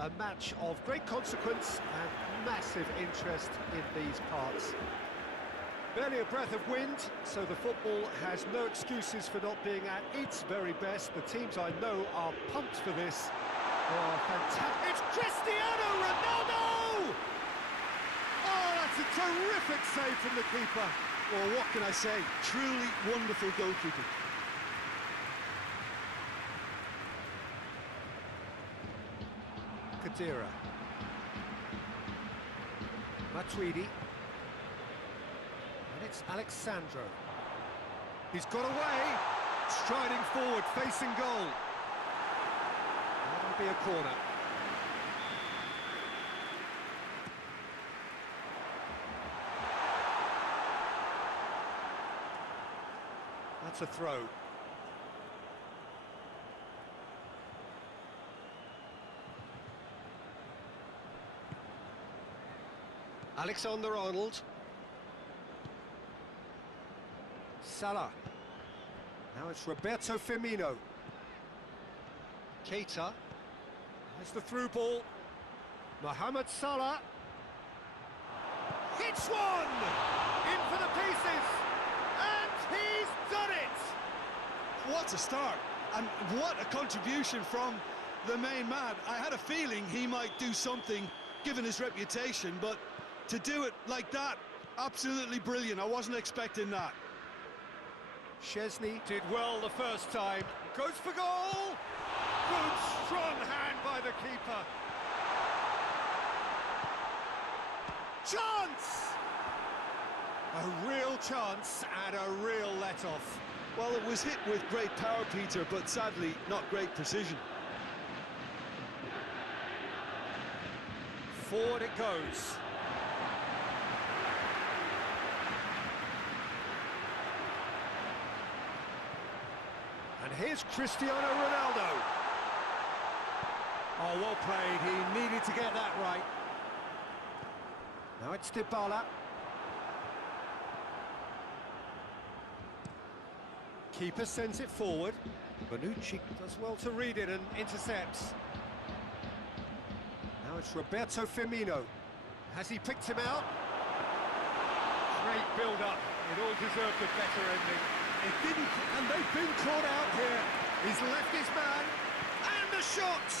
A match of great consequence and massive interest in these parts. Barely a breath of wind, so the football has no excuses for not being at its very best. The teams I know are pumped for this. They are fantastic. It's Cristiano Ronaldo! Oh, that's a terrific save from the keeper. Well, what can I say? Truly wonderful goalkeeping. Kadira. Matuidi. And it's Alexandro. He's got away. Striding forward, facing goal. That'll be a corner. That's a throw. Alexander-Arnold. Salah. Now it's Roberto Firmino. Keita. There's the through ball. Mohamed Salah. Hits one! In for the pieces! And he's done it! What a start! And what a contribution from the main man. I had a feeling he might do something, given his reputation, but to do it like that, absolutely brilliant. I wasn't expecting that. Szczesny did well the first time. Goes for goal! Good, strong hand by the keeper. Chance! A real chance and a real let-off. Well, it was hit with great power, Peter, but sadly, not great precision. Forward it goes. And here's Cristiano Ronaldo. Oh, well played. He needed to get that right. Now it's Dybala. Keeper sends it forward. Bonucci does well to read it and intercepts. Now it's Roberto Firmino. Has he picked him out? Great build-up. It all deserved a better ending. It didn't, and they've been caught out here. He's left his man, and the shot!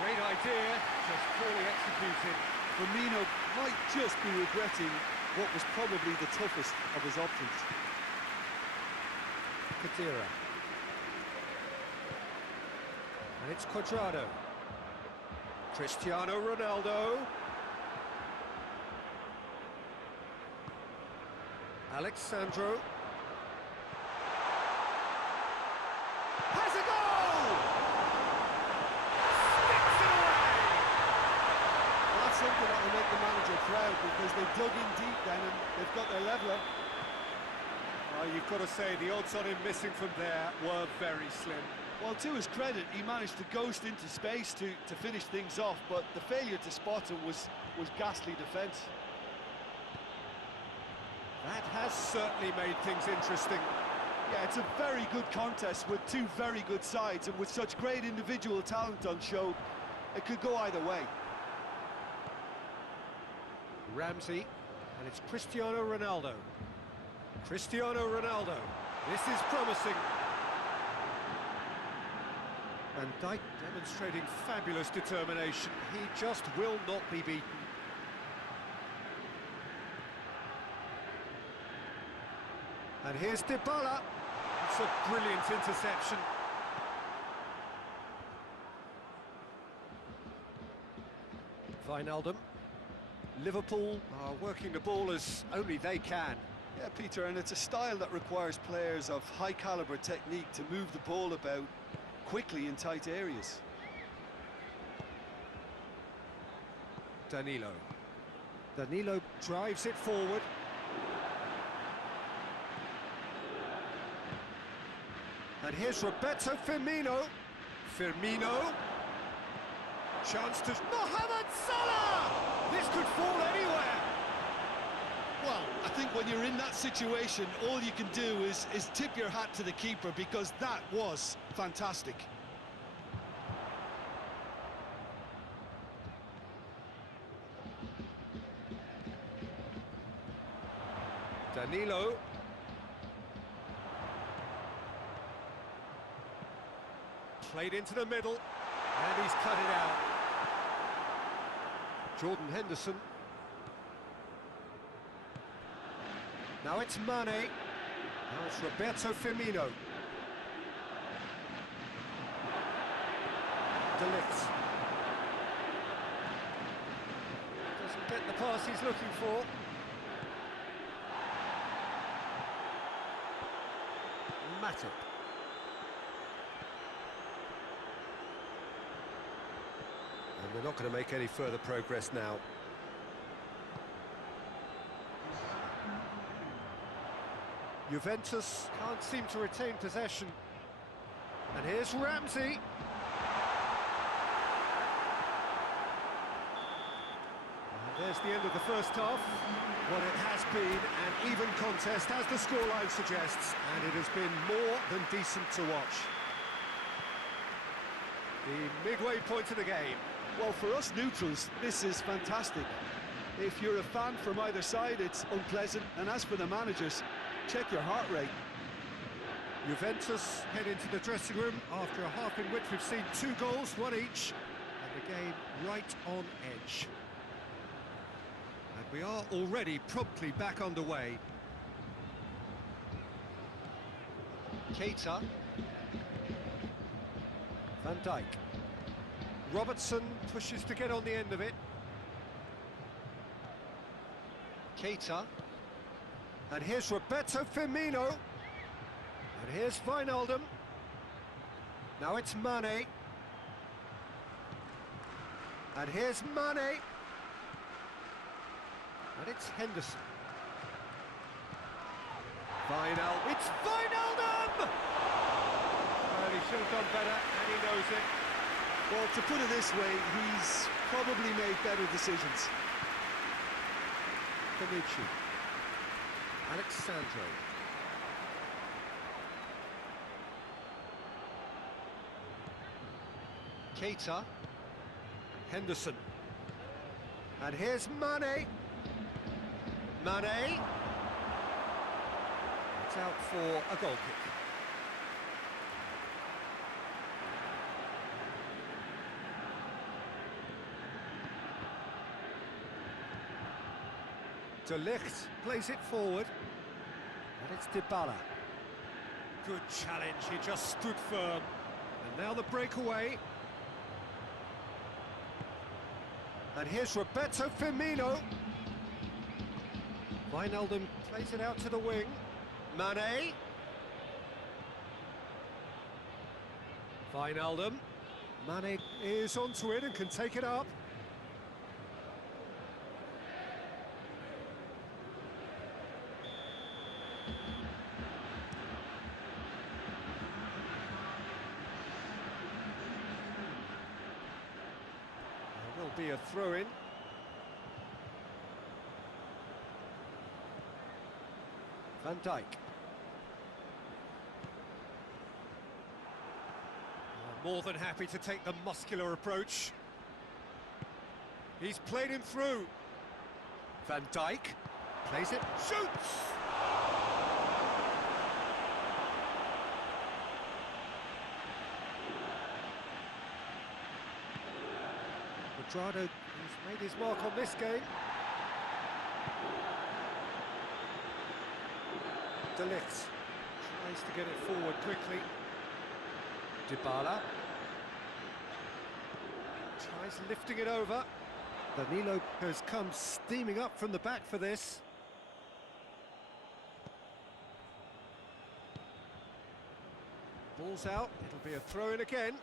Great idea, just poorly executed. Firmino might just be regretting what was probably the toughest of his options. Kadira. And it's Cuadrado. Cristiano Ronaldo. Alexandro. Has a goal! Sticks it away! Well, that's something that will make the manager proud, because they dug in deep then and they've got their leveller. Oh, you've got to say, the odds on him missing from there were very slim. Well, to his credit, he managed to ghost into space to finish things off, but the failure to spot him was ghastly defence. That has certainly made things interesting. Yeah, it's a very good contest with two very good sides, and with such great individual talent on show, it could go either way. Ramsey, and it's Cristiano Ronaldo. Cristiano Ronaldo, this is promising. Van Dijk demonstrating fabulous determination. He just will not be beaten. And here's Dybala. It's a brilliant interception. Wijnaldum. Liverpool are working the ball as only they can. Yeah, Peter, and it's a style that requires players of high-caliber technique to move the ball about quickly in tight areas. Danilo. Danilo drives it forward. And here's Roberto Firmino. Firmino. Chance to Mohamed Salah! This could fall anywhere. Well, I think when you're in that situation, all you can do is tip your hat to the keeper, because that was fantastic. Danilo. Played into the middle, and he's cut it out. Jordan Henderson. Now it's Mane. Now it's Roberto Firmino. De Ligt. Doesn't get the pass he's looking for. Matip. And we're not going to make any further progress now. Juventus can't seem to retain possession. And here's Ramsey. And there's the end of the first half. What it has been an even contest, as the scoreline suggests, and it has been more than decent to watch. The midway point of the game. Well, for us neutrals, this is fantastic. If you're a fan from either side, it's unpleasant. And as for the managers, check your heart rate. Juventus head into the dressing room after a half in which we've seen 2 goals, 1 each, and the game right on edge. And we are already promptly back underway. Keita. Van Dijk. Robertson pushes to get on the end of it. Keita. And here's Roberto Firmino. And here's Wijnaldum. Now it's Mane. And here's Mane. And it's Henderson. Wijnaldum. It's Wijnaldum! Well, he should have done better, and he knows it. Well, to put it this way, he's probably made better decisions. Bonucci. Alexandro. Keita. Henderson. And here's Mane. Mane. It's out for a goal kick. De Ligt plays it forward. And it's Dybala. Good challenge, he just stood firm. And now the breakaway. And here's Roberto Firmino. Wijnaldum plays it out to the wing. Mane. Wijnaldum. Mane is onto it and can take it up. There will be a throw-in. Van Dijk. More than happy to take the muscular approach. He's played him through. Van Dijk plays it, shoots! Quadrado has made his mark on this game. De Ligt tries to get it forward quickly. Dybala tries lifting it over. Danilo has come steaming up from the back for this. Ball's out, it'll be a throw-in again.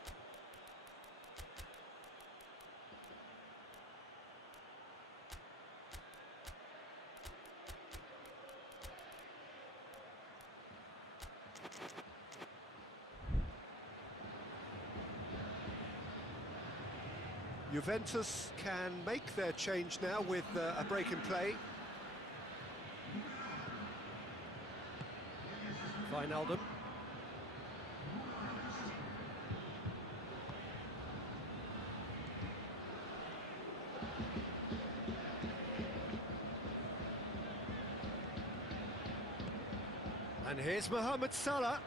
Juventus can make their change now with a break in play. Wijnaldum. And here's Mohamed Salah.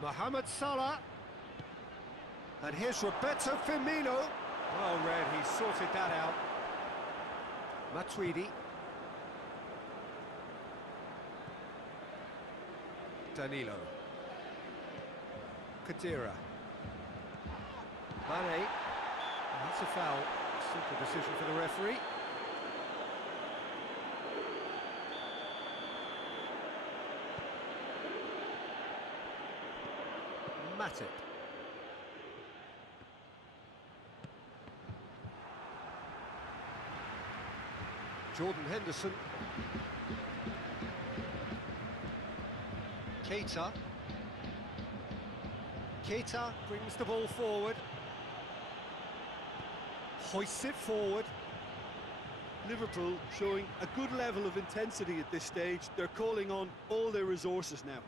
Mohamed Salah. And here's Roberto Firmino. Well read, he sorted that out. Matuidi. Danilo. Khedira. Mane. That's a foul. Simple decision for the referee. Matip. Jordan Henderson. Keita. Keita brings the ball forward. Hoists it forward. Liverpool showing a good level of intensity at this stage. They're calling on all their resources now.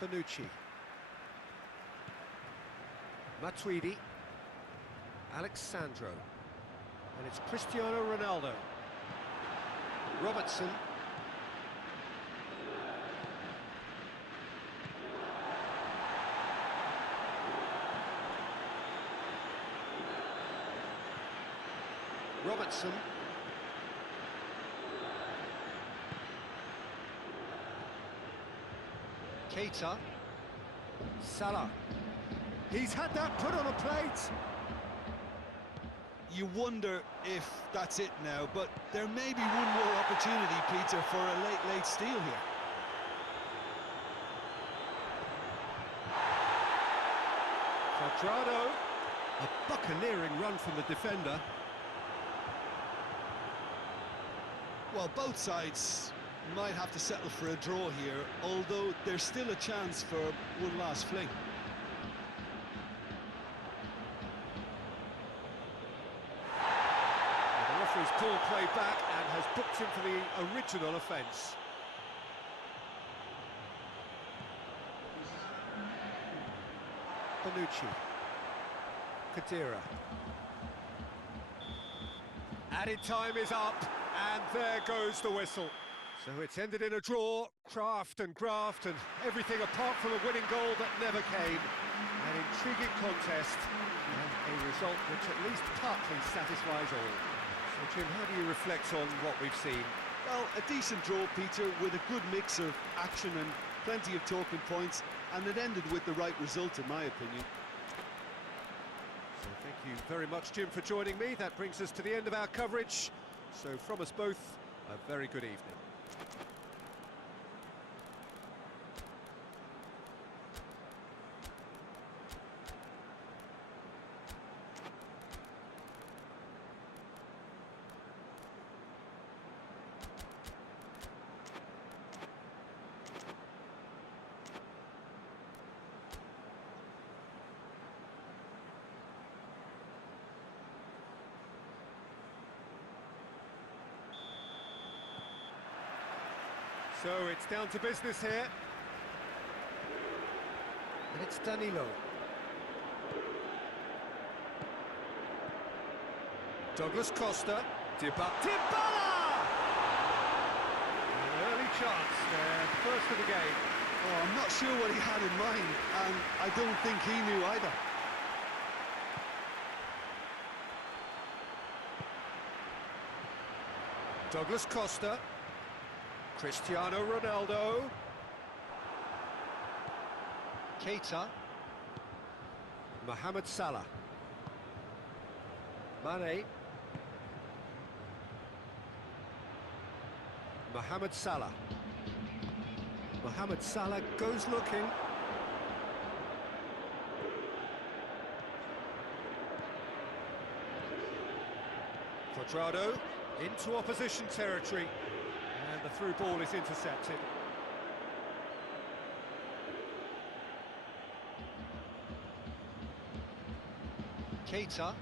Bonucci. Matuidi. Alexandro. And it's Cristiano Ronaldo. Robertson. Robertson. Keita. Salah. He's had that put on a plate. You wonder if that's it now, but there may be one more opportunity, Peter, for a late steal here. Quadrado. A buccaneering run from the defender. Well, both sides might have to settle for a draw here, although there's still a chance for one last fling. The referee's called play back and has booked him for the original offence. Bonucci. Khedira. Added time is up, and there goes the whistle. So it's ended in a draw, craft and graft, and everything apart from a winning goal that never came. An intriguing contest, and a result which at least partly satisfies all. So Jim, how do you reflect on what we've seen? Well, a decent draw, Peter, with a good mix of action and plenty of talking points, and it ended with the right result, in my opinion. So thank you very much, Jim, for joining me. That brings us to the end of our coverage. So from us both, a very good evening. So it's down to business here. And it's Danilo. Douglas Costa. Dybala! An early chance there, first of the game. Oh, I'm not sure what he had in mind, and I don't think he knew either. Douglas Costa. Cristiano Ronaldo. Keita. Mohamed Salah. Mane. Mohamed Salah. Mohamed Salah goes looking. Quadrado into opposition territory. And the through ball is intercepted. Keita.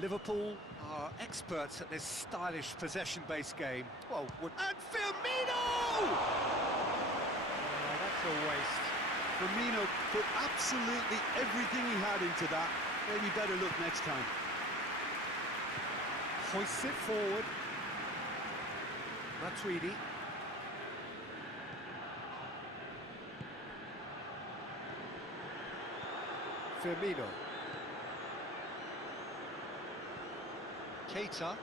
Liverpool are experts at this stylish possession-based game. Well, and Firmino! That's a waste. Firmino put absolutely everything he had into that. Maybe better look next time. Hoists it forward. Matuidi. Firmino. Keita.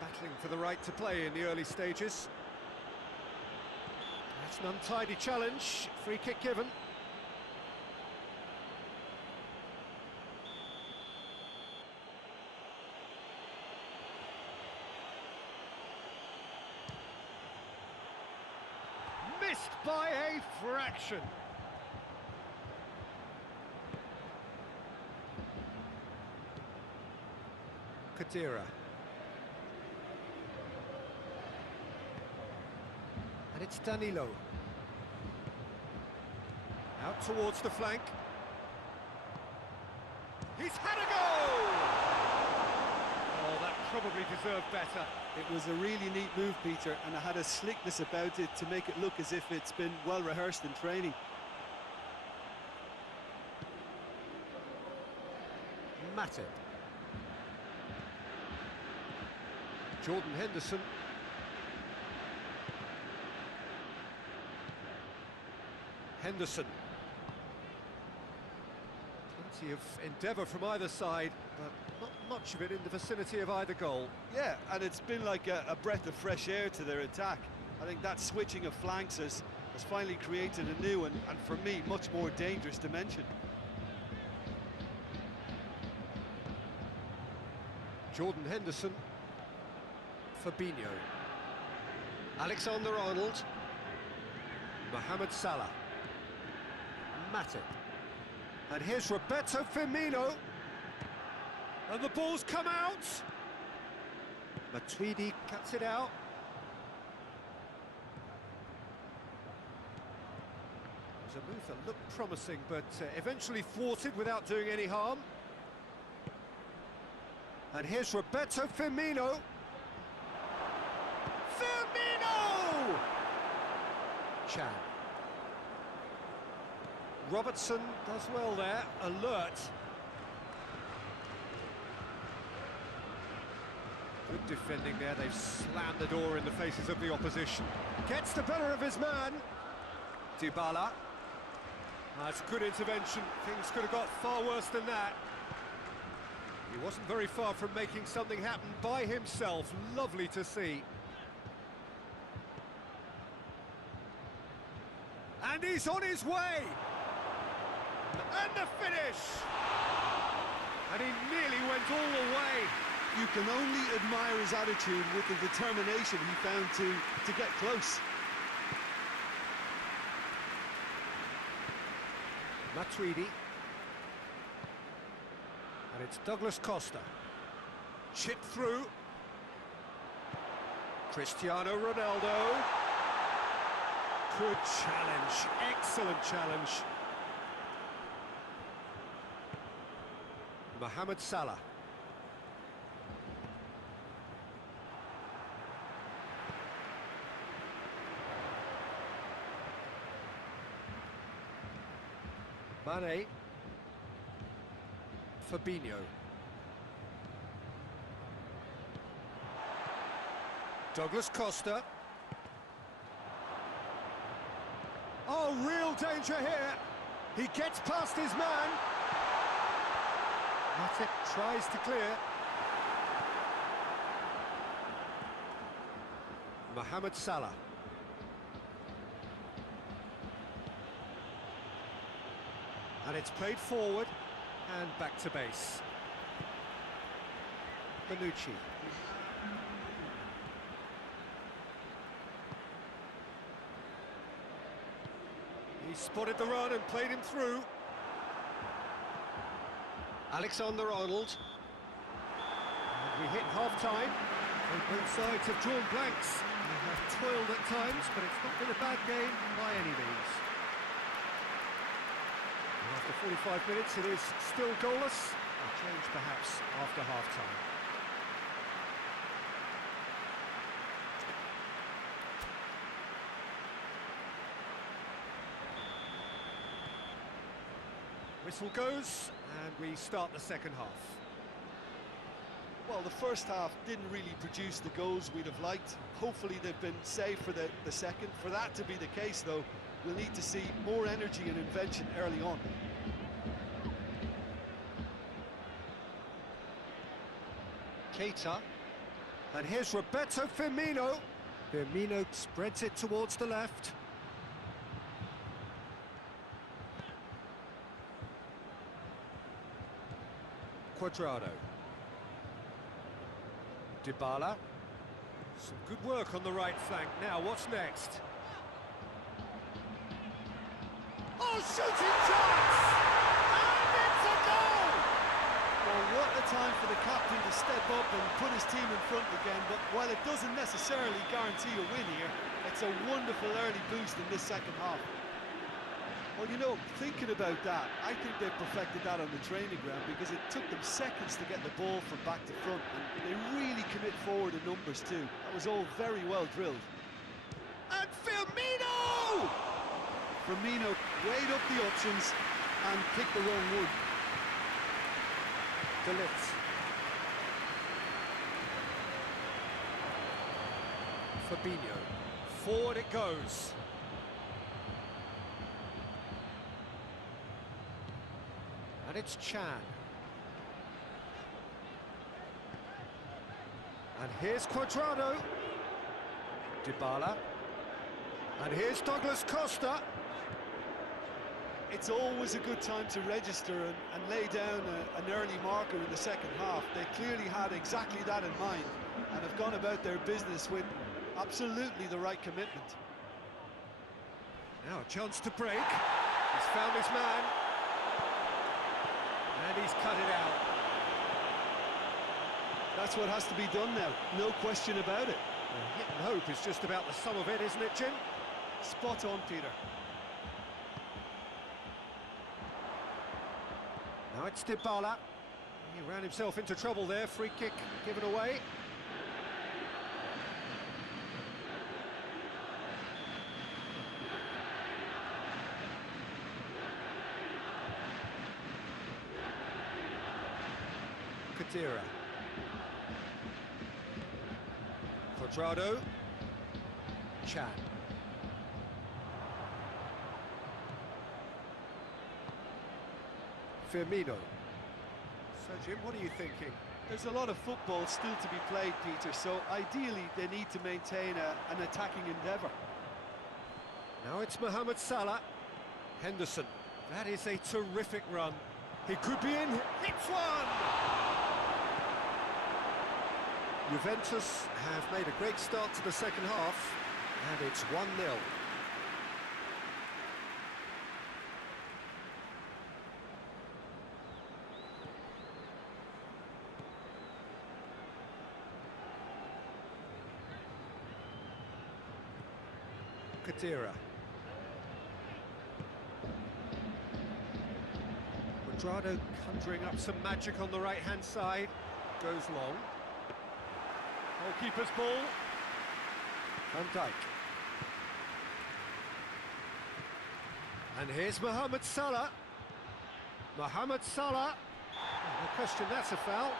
Battling for the right to play in the early stages. That's an untidy challenge. Free kick given. Missed by a fraction. Kadira. And it's Danilo. Out towards the flank. He's had a goal! Oh, that probably deserved better. It was a really neat move, Peter, and it had a slickness about it to make it look as if it's been well rehearsed in training. Matip. Jordan Henderson. Henderson. Plenty of endeavour from either side, but not much of it in the vicinity of either goal. Yeah, and it's been like a breath of fresh air to their attack. I think that switching of flanks has finally created a new and for me, much more dangerous dimension. Jordan Henderson. Fabinho. Alexander-Arnold. Mohamed Salah. Matip. And here's Roberto Firmino. And the ball's come out. Matuidi cuts it out. It was a move that looked promising, but eventually thwarted without doing any harm. And here's Roberto Firmino. Firmino! Chan. Robertson does well there, alert. Good defending there, they've slammed the door in the faces of the opposition. Gets the better of his man. Dybala. That's good intervention, things could have got far worse than that. He wasn't very far from making something happen by himself, lovely to see. And he's on his way! And the finish! And he nearly went all the way. You can only admire his attitude with the determination he found to get close. Matuidi. And it's Douglas Costa. Chipped through. Cristiano Ronaldo. Good challenge, excellent challenge. Mohamed Salah. Mane. Fabinho. Douglas Costa. Oh, real danger here. He gets past his man. Matip tries to clear. Mohamed Salah. And it's played forward and back to base. Bonucci. He spotted the run and played him through. Alexander-Arnold. And we hit half-time. And both sides have drawn blanks. They have toiled at times, but it's not been a bad game by any means. And after 45 minutes, it is still goalless. A change perhaps after half-time. Whistle goes, and we start the second half. Well, the first half didn't really produce the goals we'd have liked. Hopefully they've been saved for the second. For that to be the case, though, we'll need to see more energy and invention early on. Keita. And here's Roberto Firmino. Firmino spreads it towards the left. Cuadrado. Dybala. Some good work on the right flank. Now, what's next? Oh, shooting chance! And it's a goal! Well, what a time for the captain to step up and put his team in front again, but while it doesn't necessarily guarantee a win here, it's a wonderful early boost in this second half. Well, you know, thinking about that, I think they've perfected that on the training ground because it took them seconds to get the ball from back to front, and they really commit forward in numbers too. That was all very well drilled. And Firmino! Firmino weighed up the options and picked the wrong one. De Ligt. Fabinho. Forward it goes. And it's Chan. And here's Cuadrado. Dybala. And here's Douglas Costa. It's always a good time to register and lay down an early marker in the second half. They clearly had exactly that in mind and have gone about their business with absolutely the right commitment. Now a chance to break. He's found his man. And he's cut it out. That's what has to be done now, no question about it. Well, hit and hope is just about the sum of it, isn't it, Jim? Spot on, Peter. Now it's Dybala. He ran himself into trouble there. Free kick given away. Kadira. Cuadrado. Chan. Firmino. So, Jim, what are you thinking? There's a lot of football still to be played, Peter, so ideally they need to maintain an attacking endeavour. Now it's Mohamed Salah. Henderson. That is a terrific run. He could be in. Hits one! Juventus have made a great start to the second half, and it's 1-0. Kadira. Cuadrado conjuring up some magic on the right-hand side. Goes long. Goalkeeper's ball. Van Dijk. And here's Mohamed Salah. Mohamed Salah. Oh, no question, that's a foul.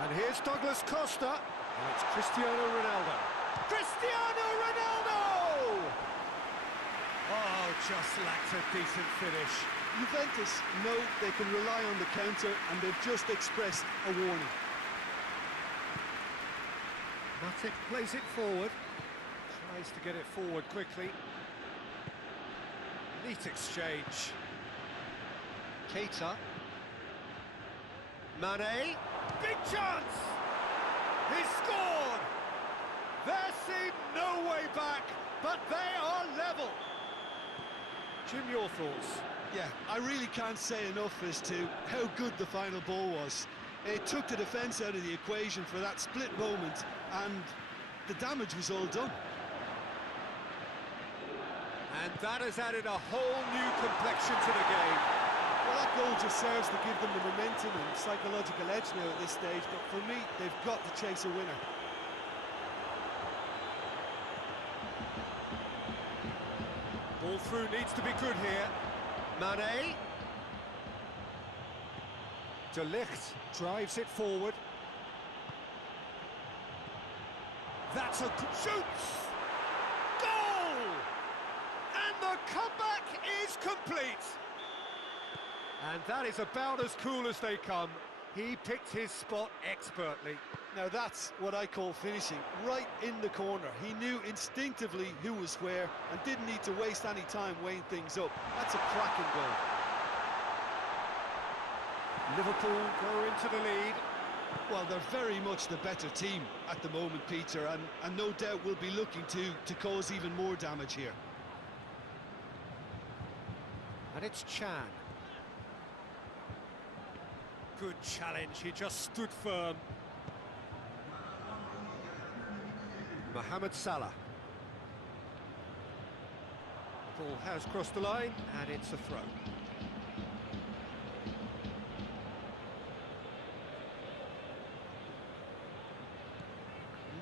And here's Douglas Costa. And it's Cristiano Ronaldo. Cristiano Ronaldo! Oh, just lacked a decent finish. Juventus know they can rely on the counter and they've just expressed a warning. Matic plays it forward. Tries to get it forward quickly. Neat exchange. Keita. Mane. Big chance! He scored! There seemed no way back, but they are level. Jim, your thoughts? Yeah, I really can't say enough as to how good the final ball was. It took the defence out of the equation for that split moment, and the damage was all done. And that has added a whole new complexion to the game. Well, that goal just serves to give them the momentum and psychological edge now at this stage, but for me, they've got to chase a winner. Ball through needs to be good here. Mane. De Ligt drives it forward. That's a good shoots! Goal! And the comeback is complete. And that is about as cool as they come. He picked his spot expertly. Now that's what I call finishing, right in the corner. He knew instinctively who was where and didn't need to waste any time weighing things up. That's a cracking goal. Liverpool go into the lead. Well, they're very much the better team at the moment, Peter, and no doubt will be looking to cause even more damage here. And it's Chan. Good challenge, he just stood firm. Mohamed Salah. The ball has crossed the line, and it's a throw.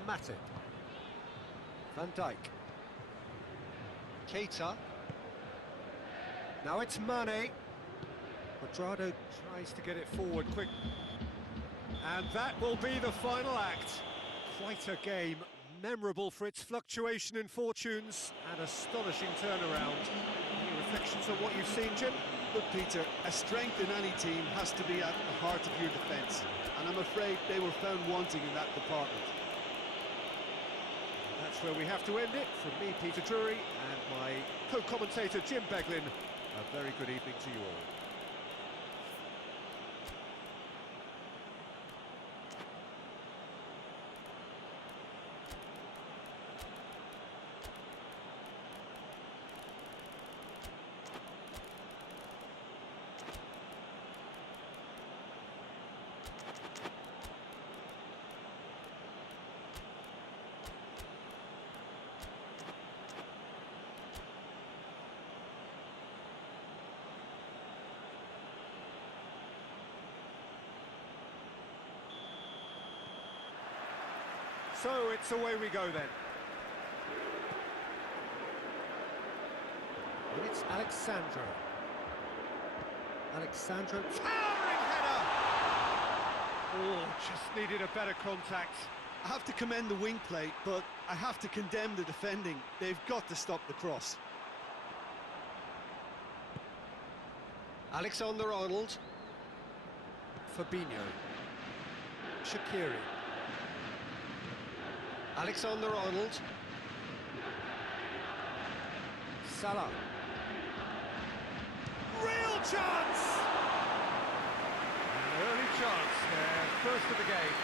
Matip. Van Dijk. Keita. Now it's Mane. Quadrado tries to get it forward quick. And that will be the final act. Quite a game, memorable for its fluctuation in fortunes and astonishing turnaround. Any reflections on what you've seen, Jim? Look, Peter, a strength in any team has to be at the heart of your defence, and I'm afraid they were found wanting in that department. That's where we have to end it. From me, Peter Drury, and my co-commentator, Jim Beglin, a very good evening to you all. So it's away we go then. And it's Alexandro. Alexandro, towering header! Oh, just needed a better contact. I have to commend the wing play, but I have to condemn the defending. They've got to stop the cross. Alexander-Arnold. Fabinho. Shaqiri. Alexander-Arnold. Salah. Real chance! An early chance there, first of the game.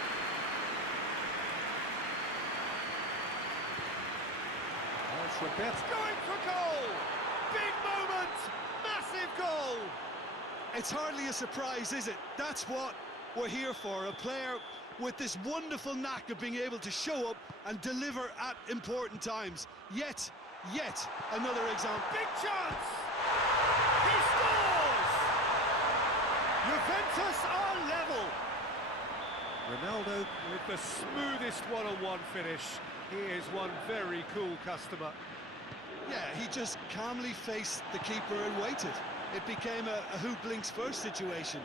Robert's going for goal! Big moment! Massive goal! It's hardly a surprise, is it? That's what we're here for, a player with this wonderful knack of being able to show up and deliver at important times. Yet another example. Big chance! He scores! Juventus are level. Ronaldo with the smoothest one-on-one finish. He is one very cool customer. Yeah, he just calmly faced the keeper and waited. It became a who blinks first situation.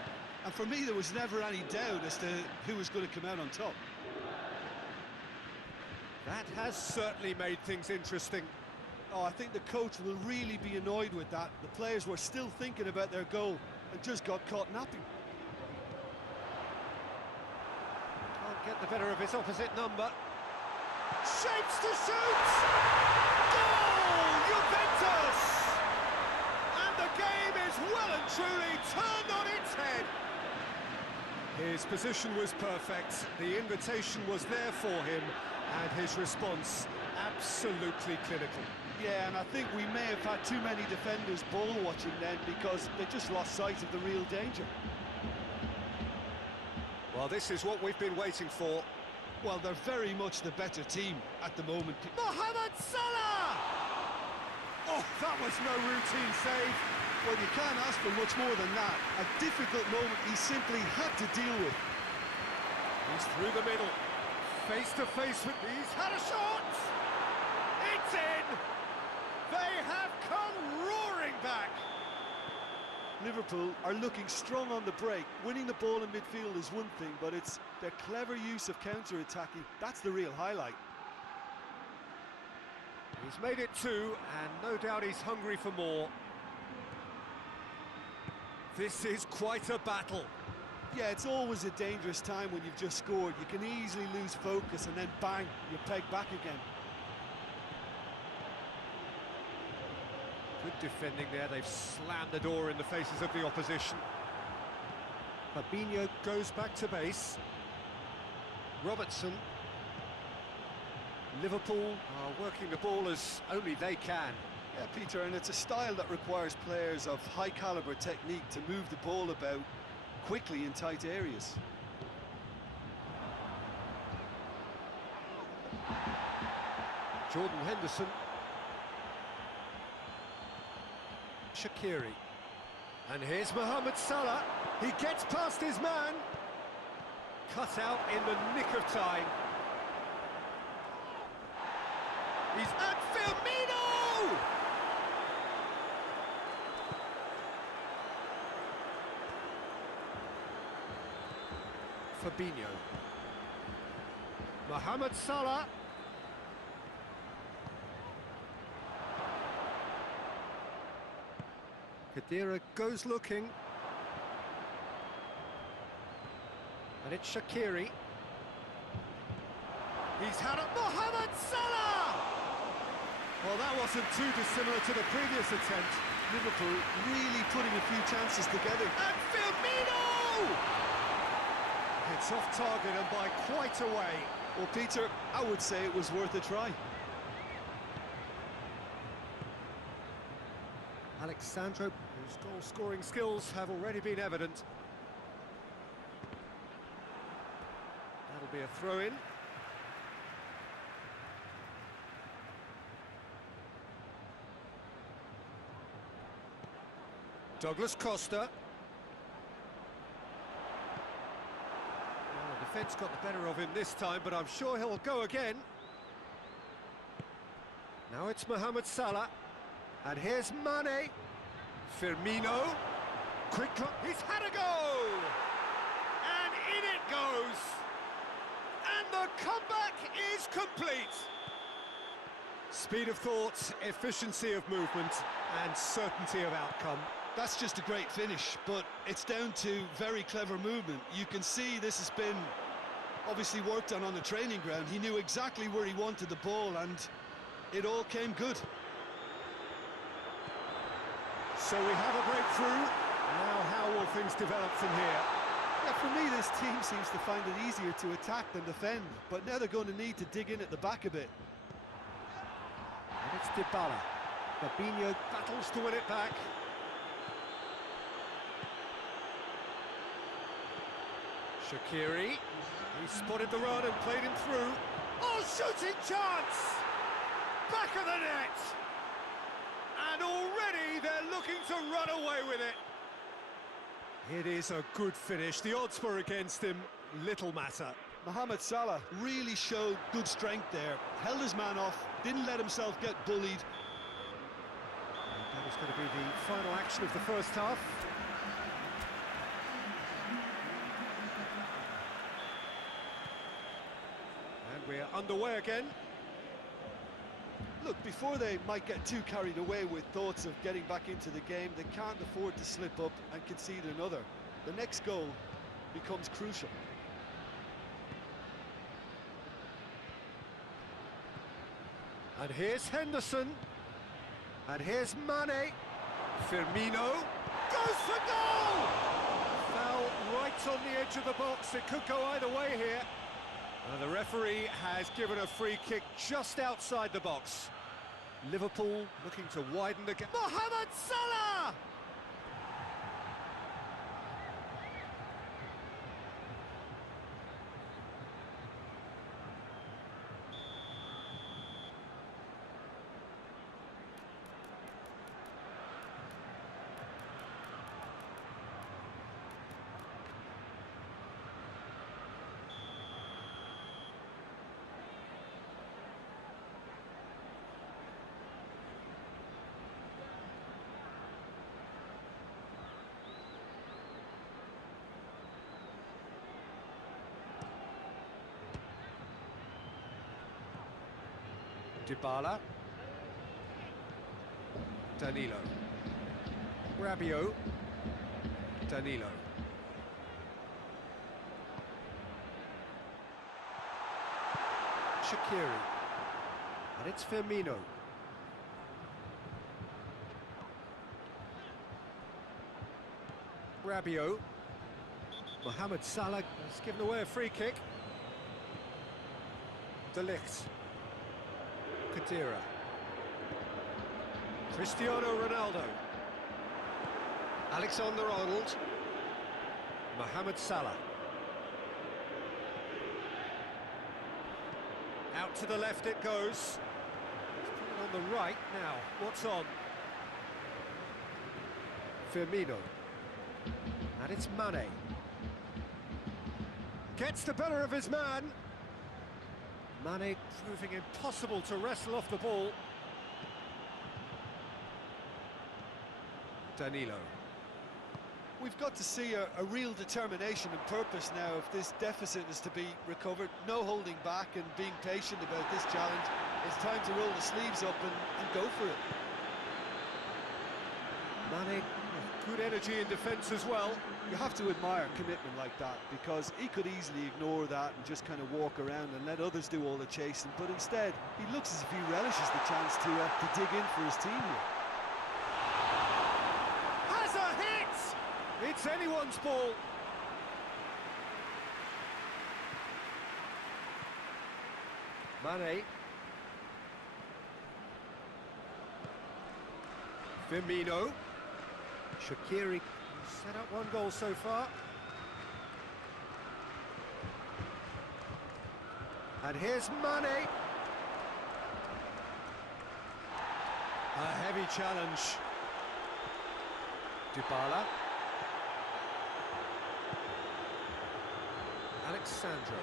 And for me, there was never any doubt as to who was going to come out on top. That has certainly made things interesting. Oh, I think the coach will really be annoyed with that. The players were still thinking about their goal and just got caught napping. Can't get the better of his opposite number. Shapes to shoot! Goal! Juventus! And the game is well and truly turned on its head. His position was perfect, the invitation was there for him, and his response absolutely clinical. Yeah, and I think we may have had too many defenders ball watching then because they just lost sight of the real danger. Well, this is what we've been waiting for. Well, they're very much the better team at the moment. Mohamed Salah! Oh, that was no routine save. Well, you can't ask for much more than that. A difficult moment he simply had to deal with. He's through the middle. Face to face with... He's had a shot! It's in! They have come roaring back! Liverpool are looking strong on the break. Winning the ball in midfield is one thing, but it's their clever use of counter-attacking. That's the real highlight. He's made it 2, and no doubt he's hungry for more. This is quite a battle. Yeah, it's always a dangerous time when you've just scored. You can easily lose focus and then bang, you're pegged back again. Good defending there, they've slammed the door in the faces of the opposition. Fabinho goes back to base. Robertson. Liverpool are working the ball as only they can. Yeah, Peter, and it's a style that requires players of high-caliber technique to move the ball about quickly in tight areas. Jordan Henderson. Shaqiri. And here's Mohamed Salah. He gets past his man. Cut out in the nick of time. He's at Firmino! Fabinho. Mohamed Salah. Khedira goes looking. And it's Shaqiri. He's had it. Mohamed Salah! Well, that wasn't too dissimilar to the previous attempt. Liverpool really putting a few chances together. And Firmino! It's off target and by quite a way. Well, Peter, I would say it was worth a try. Alexandro, whose goal-scoring skills have already been evident. That'll be a throw-in. Douglas Costa. Well, the defence got the better of him this time, but I'm sure he'll go again. Now it's Mohamed Salah. And here's Mane. Firmino. Quick clock. He's had a go! And in it goes! And the comeback is complete! Speed of thought, efficiency of movement, and certainty of outcome. That's just a great finish, but it's down to very clever movement. You can see this has been obviously worked on the training ground. He knew exactly where he wanted the ball, and it all came good. So we have a breakthrough. Now how will things develop from here? Yeah, for me, this team seems to find it easier to attack than defend, but now they're going to need to dig in at the back a bit. And it's Dybala. Fabinho battles to win it back. Shaqiri. He spotted the run and played him through. Oh, shooting chance! Back of the net! And already they're looking to run away with it. It is a good finish. The odds were against him. Little matter. Mohamed Salah really showed good strength there. Held his man off, didn't let himself get bullied. And that is going to be the final action of the first half. And we're underway again. Look, before they might get too carried away with thoughts of getting back into the game, they can't afford to slip up and concede another. The next goal becomes crucial. And here's Henderson. And here's Mane. Firmino goes for goal! Foul right on the edge of the box. It could go either way here. And the referee has given a free kick just outside the box. Liverpool looking to widen the gap. Mohamed Salah! Dybala. Danilo. Rabiot. Danilo. Shaqiri. And it's Firmino. Rabiot. Mohamed Salah has given away a free kick. De Ligt. Khedira. Cristiano Ronaldo. Alexander-Arnold. Mohamed Salah. Out to the left it goes. On the right now, what's on? Firmino. And it's Mane. Gets the better of his man. Mane proving impossible to wrestle off the ball. Danilo. We've got to see a real determination and purpose now if this deficit is to be recovered. No holding back and being patient about this challenge. It's time to roll the sleeves up and go for it. Mane, good energy in defence as well. You have to admire commitment like that, because he could easily ignore that and just kind of walk around and let others do all the chasing, but instead he looks as if he relishes the chance to dig in for his team here. Has a hit! It's anyone's ball. Mane. Firmino. Shaqiri set up one goal so far. And here's Mane. A heavy challenge. Dybala. Alexandro.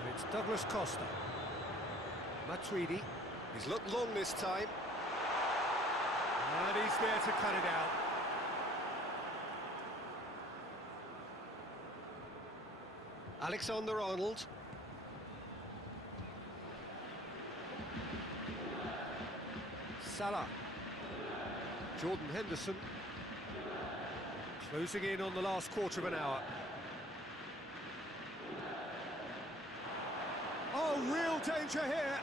And it's Douglas Costa. Matuidi. He's looked long this time. And he's there to cut it out. Alexander-Arnold. Salah. Jordan Henderson. Closing in on the last quarter of an hour. Oh, real danger here.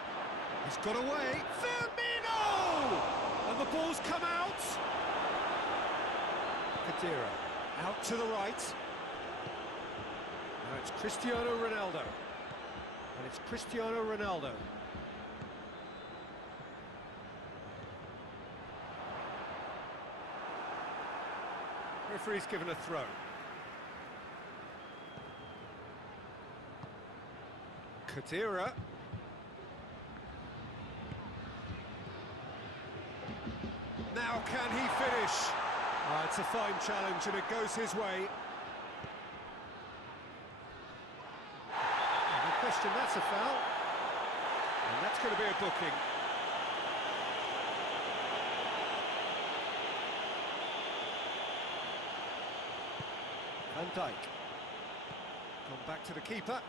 He's got away. Firmino! And the ball's come out. Khedira out to the right. Now it's Cristiano Ronaldo. And it's Cristiano Ronaldo. Referee's given a throw. Khedira. Now can he finish? It's a fine challenge and it goes his way. No question, that's a foul. And that's going to be a booking. Van Dijk. Gone back to the keeper.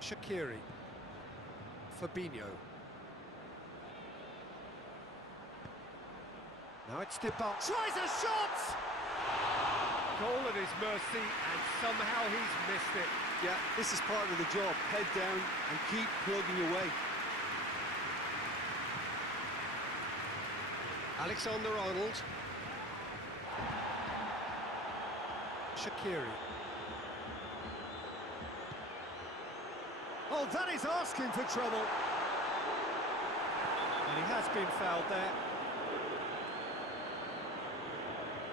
Shaqiri. Fabinho. Now it's Dybala. Tries a shot! Goal at his mercy, and somehow he's missed it. Yeah, this is part of the job. Head down and keep plugging away. Alexander-Arnold. Shaqiri. Oh, that is asking for trouble. And he has been fouled there.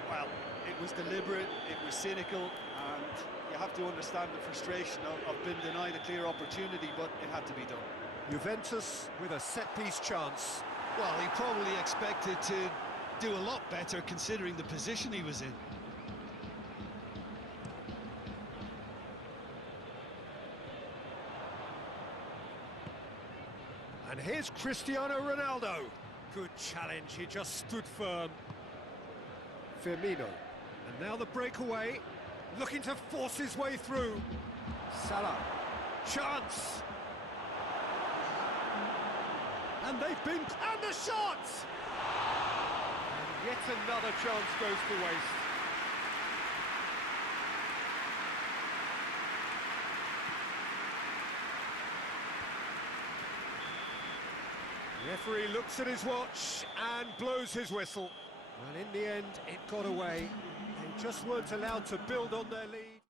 Well, it was deliberate, it was cynical, and you have to understand the frustration of being denied a clear opportunity, but it had to be done. Juventus with a set-piece chance. Well, he probably expected to do a lot better considering the position he was in. And here's Cristiano Ronaldo. Good challenge, he just stood firm. Firmino. And now the breakaway. looking to force his way through. Salah, chance! And they've been... and the shot! And yet another chance goes to waste. The referee looks at his watch and blows his whistle. And in the end, it got away. They just weren't allowed to build on their lead.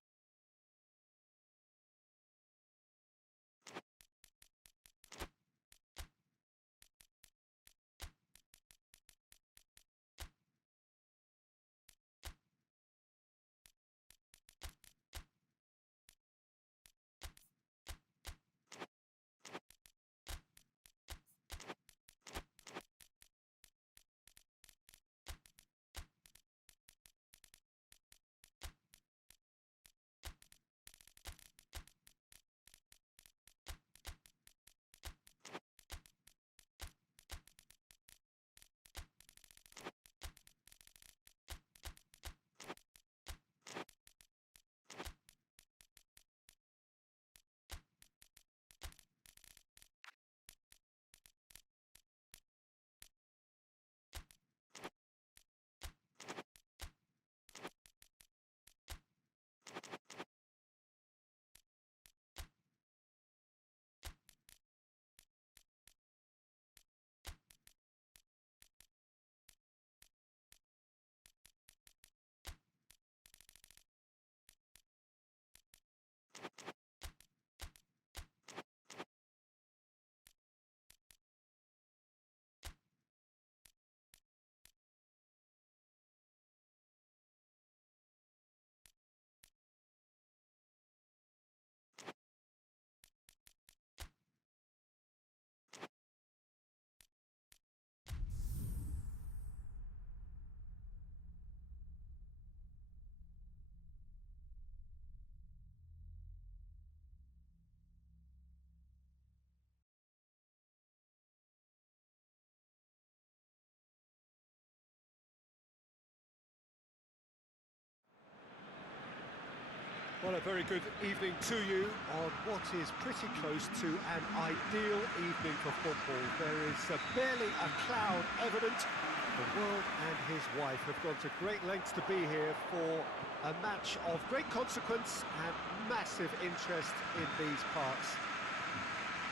Well, a very good evening to you on what is pretty close to an ideal evening for football. There is barely a cloud evident. The world and his wife have gone to great lengths to be here for a match of great consequence and massive interest in these parts.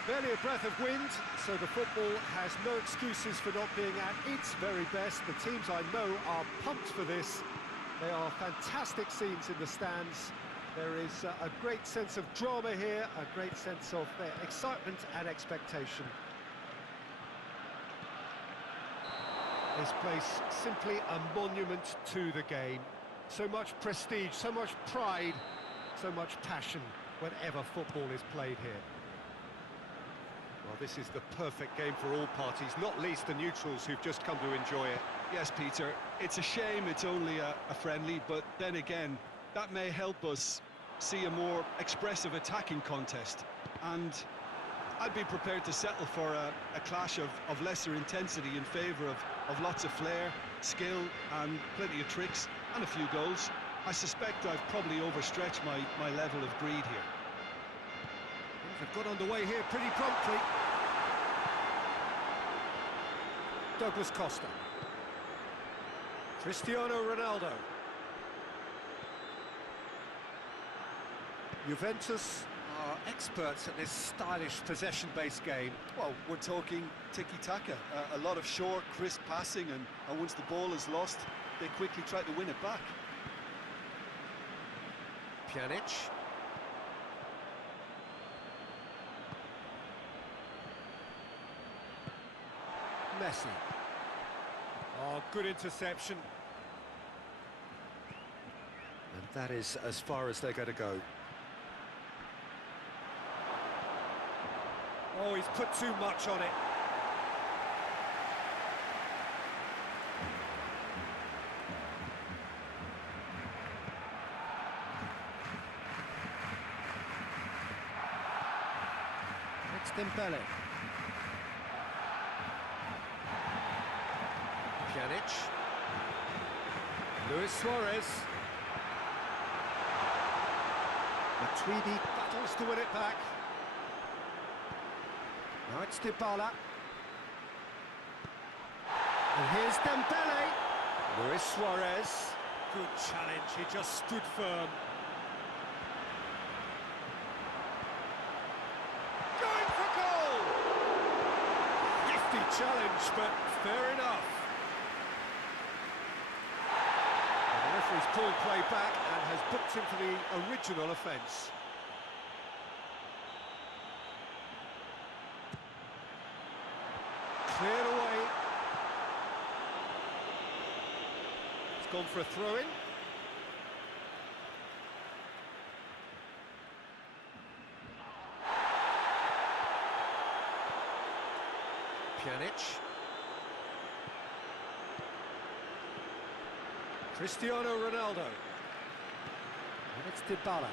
Barely a breath of wind, so the football has no excuses for not being at its very best. The teams I know are pumped for this. They are fantastic scenes in the stands. There is a great sense of drama here, a great sense of excitement and expectation. This place simply a monument to the game. So much prestige, so much pride, so much passion whenever football is played here. Well, this is the perfect game for all parties, not least the neutrals who've just come to enjoy it. Yes, Peter, it's a shame it's only a friendly, but then again, that may help us see a more expressive attacking contest. And I'd be prepared to settle for a clash of lesser intensity in favour of lots of flair, skill and plenty of tricks and a few goals. I suspect I've probably overstretched my level of greed here. Things have got underway here pretty promptly. Douglas Costa. Cristiano Ronaldo. Juventus are experts at this stylish possession-based game. Well, we're talking tiki-taka, a lot of short, crisp passing, and once the ball is lost, they quickly try to win it back. Pjanic. Messi. Oh, good interception. And that is as far as they're going to go. Oh, he's put too much on it. It's Dembele. Pjanic. Luis Suarez. Matuidi battles to win it back. Now it's Dybala. And here's Dembele. Luis Suarez. Good challenge, he just stood firm. Going for goal! Nifty challenge, but fair enough. And the referee's pulled play back and has booked him for the original offence. Cleared away. It's gone for a throw-in. Pjanic. Cristiano Ronaldo. And it's Dybala.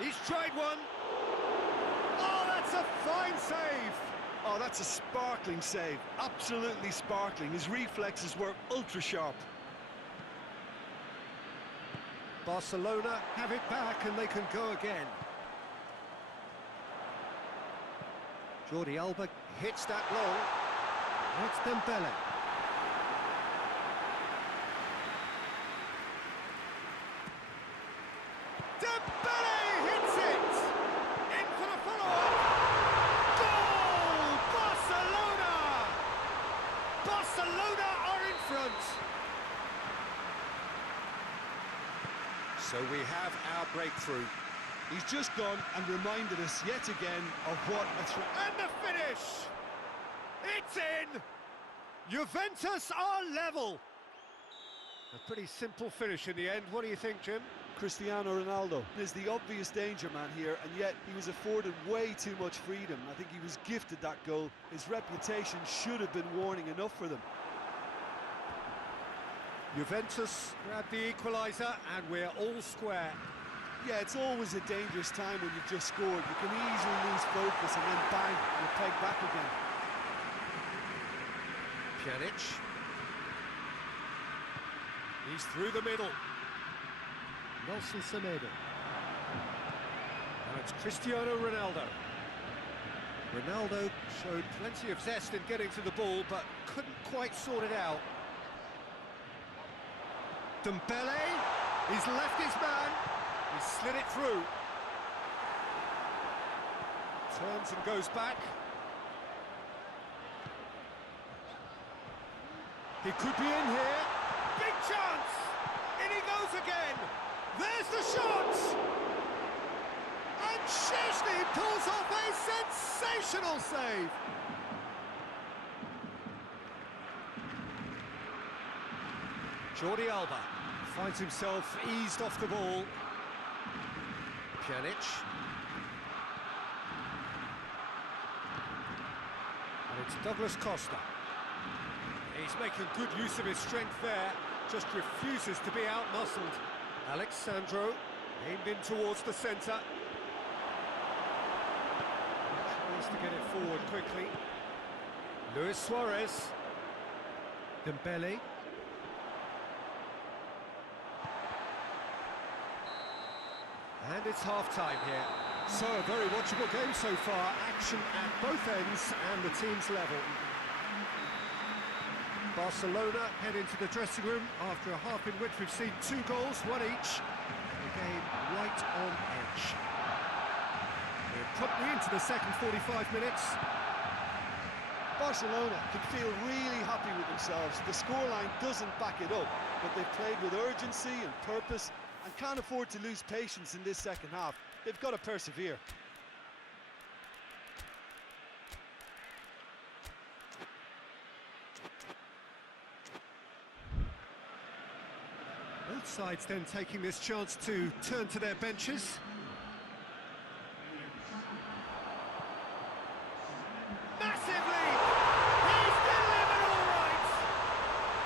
He's tried one. Oh, that's a fine save. Oh, that's a sparkling save. Absolutely sparkling. His reflexes were ultra sharp. Barcelona have it back and they can go again. Jordi Alba hits that long. That's Dembele. Dembele hits it! In for the follow-up! Goal! Barcelona! Barcelona are in front! So we have our breakthrough. He's just gone and reminded us yet again of what a threat. And the finish! It's in! Juventus are level! A pretty simple finish in the end. What do you think, Jim? Cristiano Ronaldo is the obvious danger man here, and yet he was afforded way too much freedom. I think he was gifted that goal. His reputation should have been warning enough for them. Juventus grab the equaliser and we're all square. Yeah, it's always a dangerous time when you've just scored. You can easily lose focus and then bang, you're pegged back again. Pjanic. He's through the middle. Nelson Semedo. Now it's Cristiano Ronaldo. Ronaldo showed plenty of zest in getting to the ball, but couldn't quite sort it out. Dembele, he's left his man, he's slid it through. Turns and goes back. He could be in here. Big chance! In he goes again! There's the shot! And Szczęsny pulls off a sensational save! Jordi Alba finds himself eased off the ball. Pjanic. And it's Douglas Costa. He's making good use of his strength there, just refuses to be out-muscled. Alexandro aimed in towards the centre. Tries to get it forward quickly. Luis Suarez. Dembele. And it's half-time here. So, a very watchable game so far. Action at both ends and the team's level. Barcelona head into the dressing room after a half in which we've seen 2 goals, one each. The game right on edge. We're promptly into the second 45 minutes. Barcelona can feel really happy with themselves. The scoreline doesn't back it up, but they've played with urgency and purpose and can't afford to lose patience in this second half. They've got to persevere. Both sides then taking this chance to turn to their benches. Massive lead! He's delivered all right!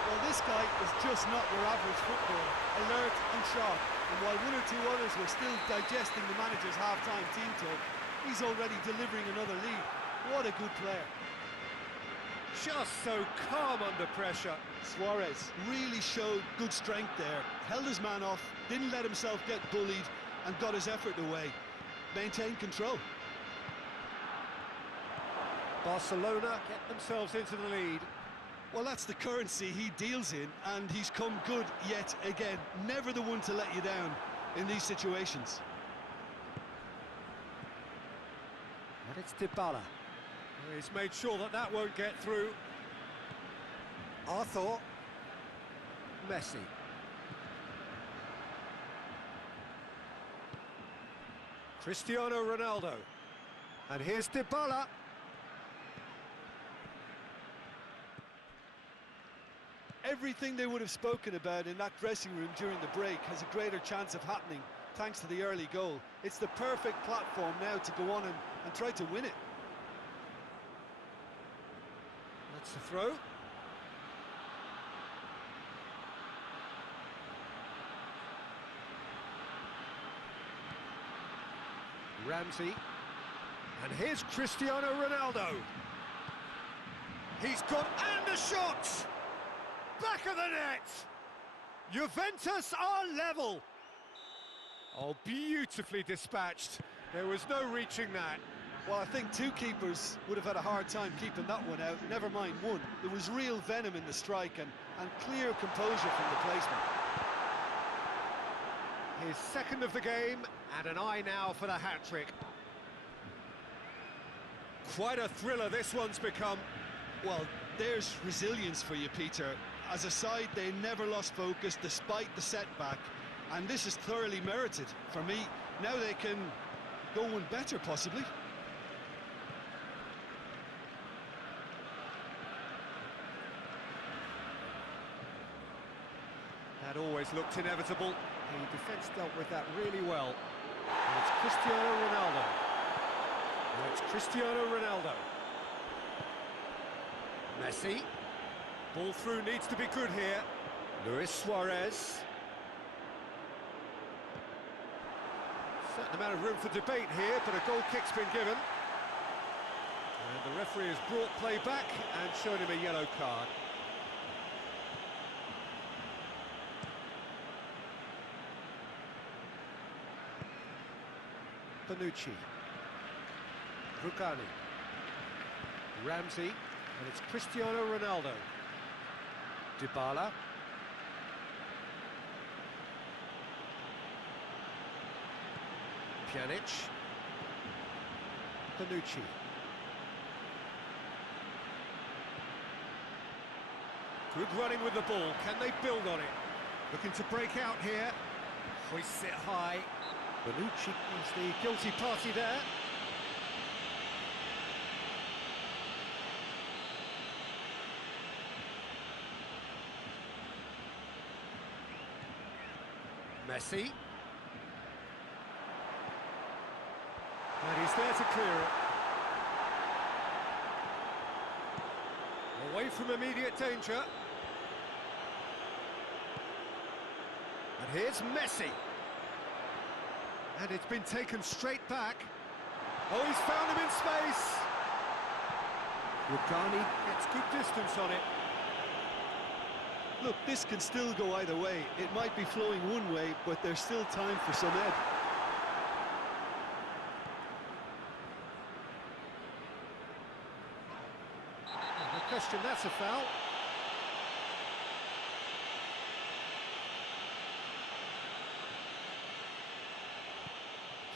Well, this guy is just not your average footballer. Alert and sharp. And while one or two others were still digesting the manager's half-time team talk, he's already delivering another lead. What a good player. Just so calm under pressure. Suarez really showed good strength there. Held his man off, didn't let himself get bullied, and got his effort away. Maintain control. Barcelona get themselves into the lead. Well, that's the currency he deals in, and he's come good yet again. Never the one to let you down in these situations. And it's Dybala. He's made sure that that won't get through. Arthur. Messi. Cristiano Ronaldo. And here's Dybala. Everything they would have spoken about in that dressing room during the break has a greater chance of happening thanks to the early goal. It's the perfect platform now to go on and try to win it. That's the throw. Ramsey. And here's Cristiano Ronaldo. He's got and a shot! Back of the net! Juventus are level. Oh, beautifully dispatched. There was no reaching that. Well, I think two keepers would have had a hard time keeping that one out, never mind one. There was real venom in the strike and clear composure from the placement. His second of the game, and an eye now for the hat-trick. Quite a thriller this one's become. Well, there's resilience for you, Peter. As a side, they never lost focus despite the setback, and this is thoroughly merited for me. Now they can go one better, possibly. That always looked inevitable. The defence dealt with that really well. And it's Cristiano Ronaldo. And it's Cristiano Ronaldo. Messi. Ball through needs to be good here. Luis Suarez. Certain amount of room for debate here, but a goal kick's been given. And the referee has brought play back and shown him a yellow card. Bonucci. Rugani. Ramsey. And it's Cristiano Ronaldo. Dybala. Pjanic. Bonucci. Good running with the ball. Can they build on it? Looking to break out here. Hoists it high. Bonucci is the guilty party there. Messi. And he's there to clear it. Away from immediate danger. And here's Messi. And it's been taken straight back. Oh, he's found him in space. Rugani gets good distance on it. Look, this can still go either way. It might be flowing one way, but there's still time for some ebb. No question, that's a foul.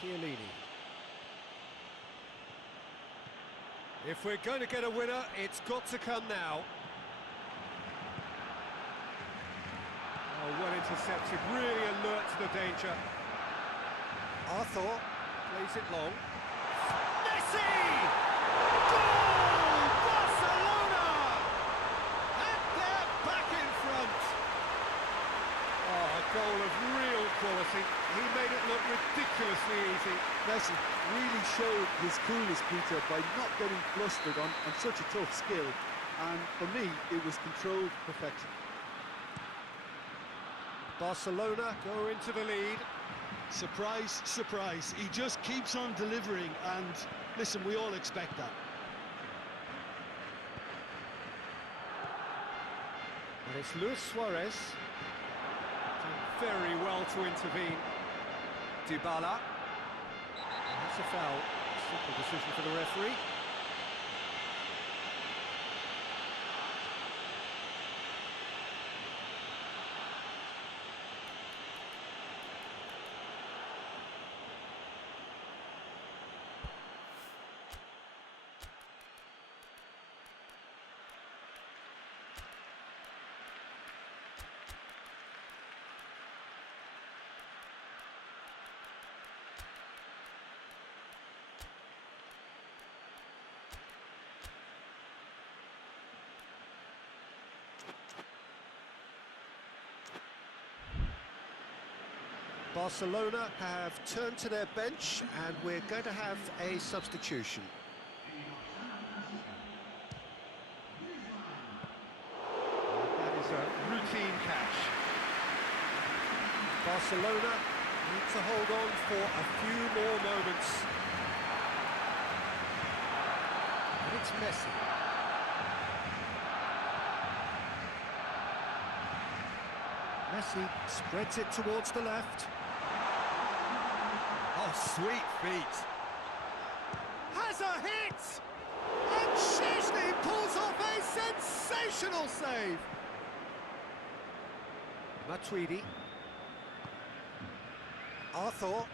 Chiellini. If we're going to get a winner, it's got to come now. Oh, well intercepted, really alert to the danger. Arthur plays it long. Messi! Goal! Barcelona! And they're back in front. Oh, a goal of real quality. He made it look ridiculously easy. Messi really showed his coolness, Peter, by not getting flustered on such a tough skill. And for me, it was controlled perfection. Barcelona go into the lead. Surprise, surprise. He just keeps on delivering, and listen, we all expect that. And it's Luis Suarez. Done very well to intervene. Dybala. That's a foul. Simple decision for the referee. Barcelona have turned to their bench and we're going to have a substitution. That is a routine catch. Barcelona need to hold on for a few more moments. And it's Messi. Messi spreads it towards the left. Oh, sweet feet. Has a hit! And Szczęsny pulls off a sensational save. Matuidi. Arthur. Well,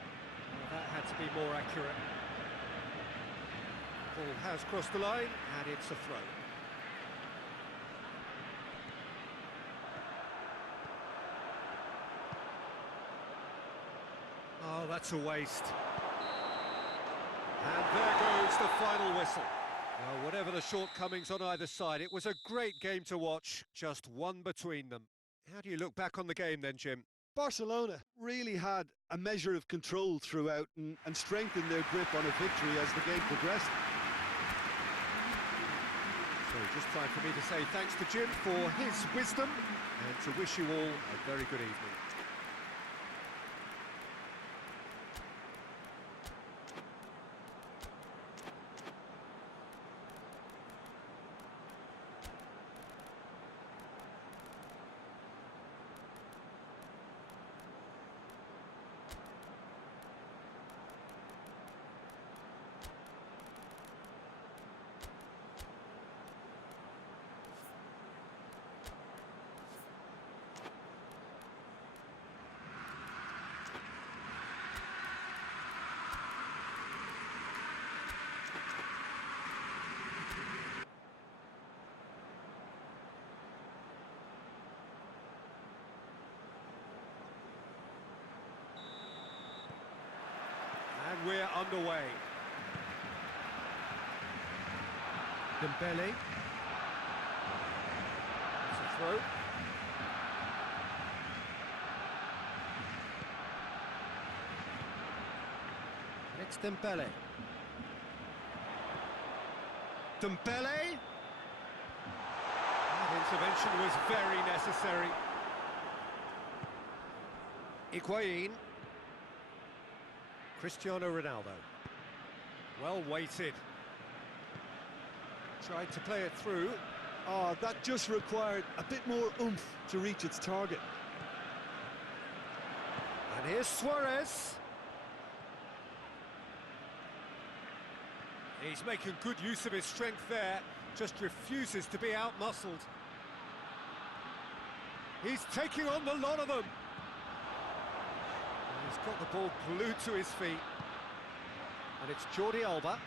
that had to be more accurate. Ball has crossed the line, and it's a throw. Oh, that's a waste. And there goes the final whistle. Well, whatever the shortcomings on either side, it was a great game to watch, just one between them. How do you look back on the game then, Jim? Barcelona really had a measure of control throughout and strengthened their grip on a victory as the game progressed. So just time for me to say thanks to Jim for his wisdom and to wish you all a very good evening. And we're underway. Dembele. It's a throw. It's Dembele. Dembele. That intervention was very necessary. Higuain. Cristiano Ronaldo. Well weighted. Tried to play it through. Oh, that just required a bit more oomph to reach its target. And here's Suarez. He's making good use of his strength there, just refuses to be out-muscled. He's taking on the lot of them. And he's got the ball glued to his feet. And it's Jordi Alba.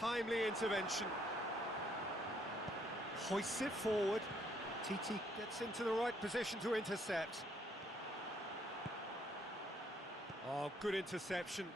Timely intervention. Hoists it forward. Titi gets into the right position to intercept. Oh, good interception.